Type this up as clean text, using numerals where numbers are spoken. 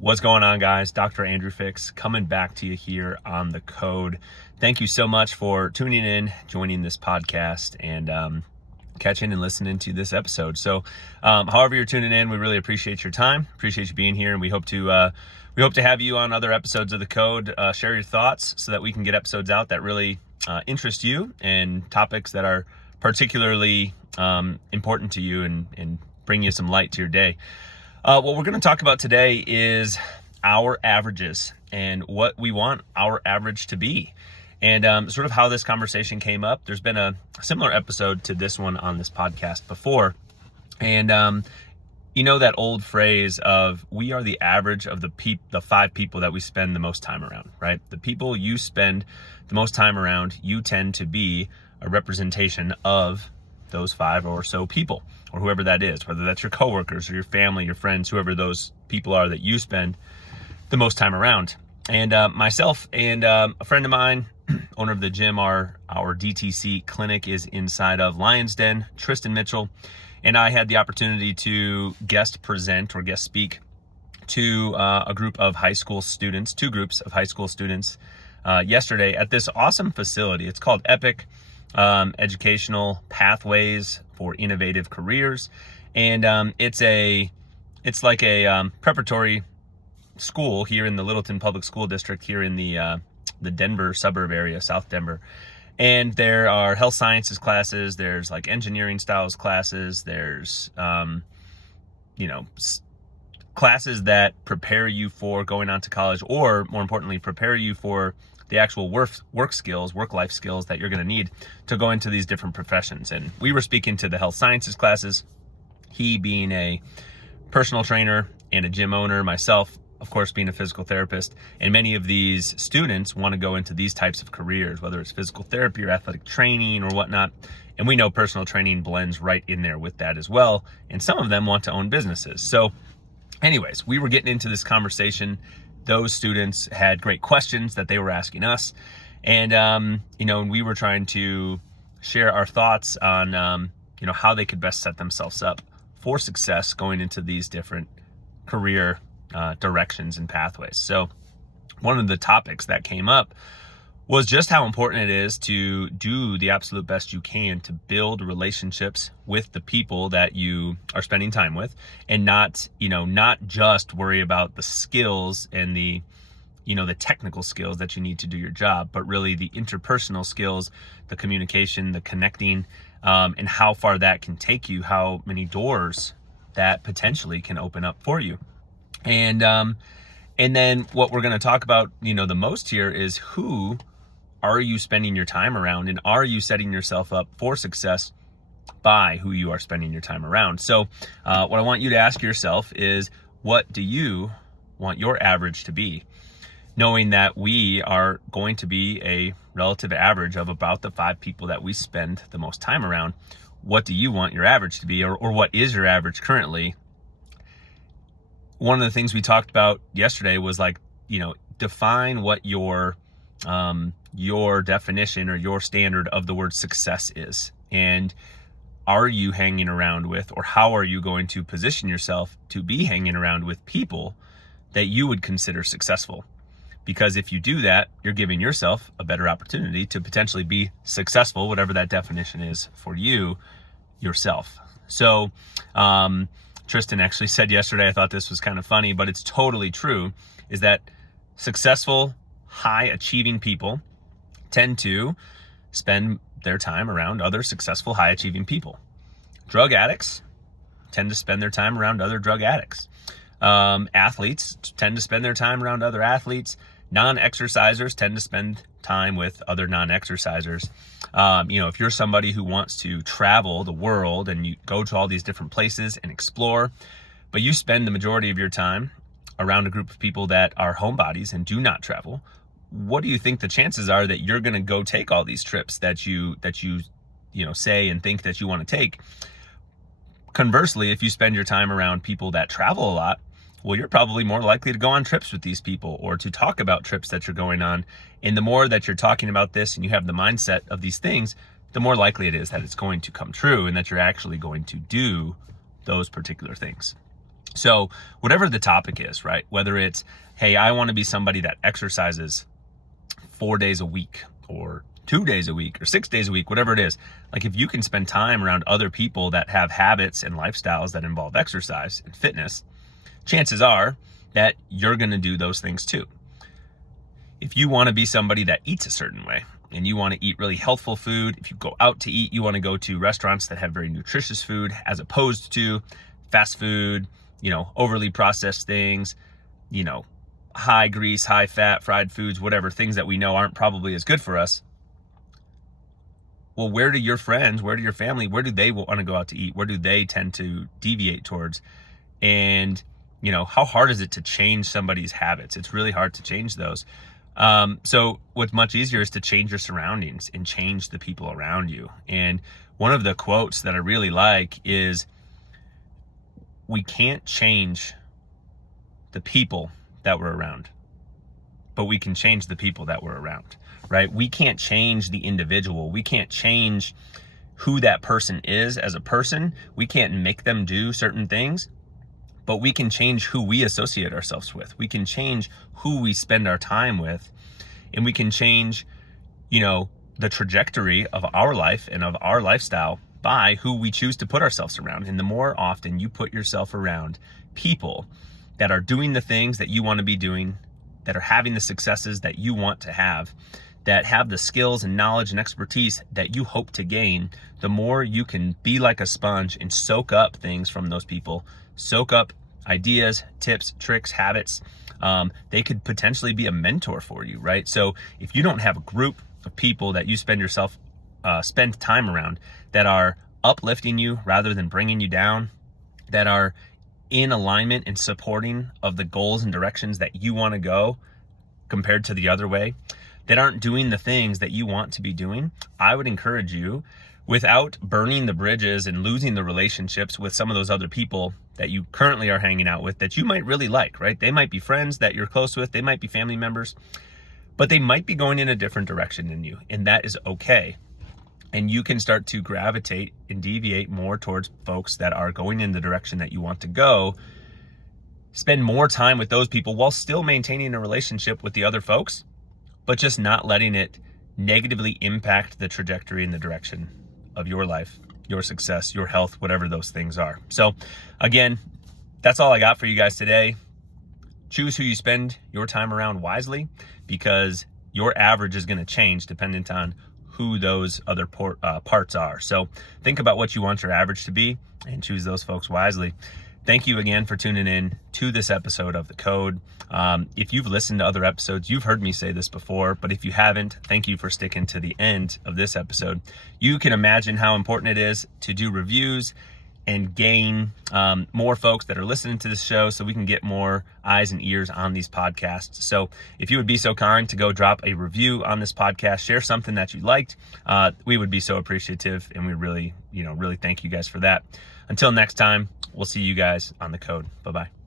What's going on, guys? Dr. Andrew Fix coming back to you here on The Code. Thank you so much for tuning in, joining this podcast, and catching and listening to this episode. So however you're tuning in, we really appreciate your time, appreciate you being here, and we hope to have you on other episodes of The Code. Share your thoughts so that we can get episodes out that really interest you and topics that are particularly important to you and bring you some light to your day. What we're going to talk about today is our averages and what we want our average to be, and sort of how this conversation came up. There's been a similar episode to this one on this podcast before, and you know that old phrase of we are the average of the 5 people that we spend the most time around, right? The people you spend the most time around, you tend to be a representation of those 5 or so people, or whoever that is, whether that's your coworkers or your family, your friends, whoever those people are that you spend the most time around. And myself and a friend of mine, owner of the gym, our DTC clinic is inside of Lion's Den, Tristan Mitchell, and I had the opportunity to guest present or guest speak to a group of high school students, 2 groups of high school students yesterday at this awesome facility. It's called EPIC, Educational Pathways for Innovative Careers, and it's like a preparatory school here in the Littleton Public School District here in the Denver suburb area, South Denver. And there are health sciences classes, there's like engineering styles classes, there's classes that prepare you for going on to college, or more importantly, prepare you for the actual work skills, work life skills that you're going to need to go into these different professions. And we were speaking to the health sciences classes, he being a personal trainer and a gym owner, myself, of course, being a physical therapist. And many of these students want to go into these types of careers, whether it's physical therapy or athletic training or whatnot. And we know personal training blends right in there with that as well. And some of them want to own businesses. So anyways, we were getting into this conversation. Those students had great questions that they were asking us. And, we were trying to share our thoughts on, how they could best set themselves up for success going into these different career directions and pathways. So one of the topics that came up was just how important it is to do the absolute best you can to build relationships with the people that you are spending time with, and not just worry about the skills and the technical skills that you need to do your job, but really the interpersonal skills, the communication, the connecting, and how far that can take you, how many doors that potentially can open up for you. And then what we're going to talk about, the most here is who are you spending your time around, and are you setting yourself up for success by who you are spending your time around? So what I want you to ask yourself is, what do you want your average to be? Knowing that we are going to be a relative average of about the 5 people that we spend the most time around, what do you want your average to be, or what is your average currently? One of the things we talked about yesterday was define what your definition or your standard of the word success is. And are you hanging around with, or how are you going to position yourself to be hanging around with people that you would consider successful? Because if you do that, you're giving yourself a better opportunity to potentially be successful, whatever that definition is for you yourself. So Tristan actually said yesterday, I thought this was kind of funny, but it's totally true, is that successful, high achieving people tend to spend their time around other successful, high achieving people. Drug addicts tend to spend their time around other drug addicts. Athletes tend to spend their time around other athletes. Non-exercisers tend to spend time with other non-exercisers. If you're somebody who wants to travel the world and you go to all these different places and explore, but you spend the majority of your time around a group of people that are homebodies and do not travel, what do you think the chances are that you're going to go take all these trips that you say and think that you want to take? Conversely, if you spend your time around people that travel a lot, well, you're probably more likely to go on trips with these people or to talk about trips that you're going on. And the more that you're talking about this and you have the mindset of these things, the more likely it is that it's going to come true and that you're actually going to do those particular things. So whatever the topic is, right? Whether it's, hey, I want to be somebody that exercises 4 days a week or 2 days a week or 6 days a week, whatever it is. Like if you can spend time around other people that have habits and lifestyles that involve exercise and fitness, chances are that you're going to do those things too. If you want to be somebody that eats a certain way and you want to eat really healthful food, if you go out to eat, you want to go to restaurants that have very nutritious food as opposed to fast food, overly processed things, high grease, high fat, fried foods, whatever, things that we know aren't probably as good for us. Well, where do your friends, where do your family, where do they want to go out to eat? Where do they tend to deviate towards? And, how hard is it to change somebody's habits? It's really hard to change those. So what's much easier is to change your surroundings and change the people around you. And one of the quotes that I really like is, we can't change the people that we're around, but we can change the people that we're around, right? We can't change the individual. We can't change who that person is as a person. We can't make them do certain things, but we can change who we associate ourselves with. We can change who we spend our time with, and we can change, the trajectory of our life and of our lifestyle by who we choose to put ourselves around. And the more often you put yourself around people that are doing the things that you want to be doing, that are having the successes that you want to have, that have the skills and knowledge and expertise that you hope to gain, the more you can be like a sponge and soak up things from those people, soak up ideas, tips, tricks, habits. They could potentially be a mentor for you, right? So if you don't have a group of people that you spend time around that are uplifting you rather than bringing you down, that are in alignment and supporting of the goals and directions that you want to go compared to the other way, that aren't doing the things that you want to be doing, I would encourage you, without burning the bridges and losing the relationships with some of those other people that you currently are hanging out with that you might really like, right? They might be friends that you're close with, they might be family members, but they might be going in a different direction than you, and that is okay. And you can start to gravitate and deviate more towards folks that are going in the direction that you want to go. Spend more time with those people while still maintaining a relationship with the other folks, but just not letting it negatively impact the trajectory and the direction of your life, your success, your health, whatever those things are. So again, that's all I got for you guys today. Choose who you spend your time around wisely, because your average is going to change dependent on who those other parts are. So think about what you want your average to be and choose those folks wisely. Thank you again for tuning in to this episode of The Code. If you've listened to other episodes, you've heard me say this before, but if you haven't, thank you for sticking to the end of this episode. You can imagine how important it is to do reviews and gain more folks that are listening to this show so we can get more eyes and ears on these podcasts. So if you would be so kind to go drop a review on this podcast, share something that you liked, we would be so appreciative, and we really thank you guys for that. Until next time, we'll see you guys on The Code. Bye-bye.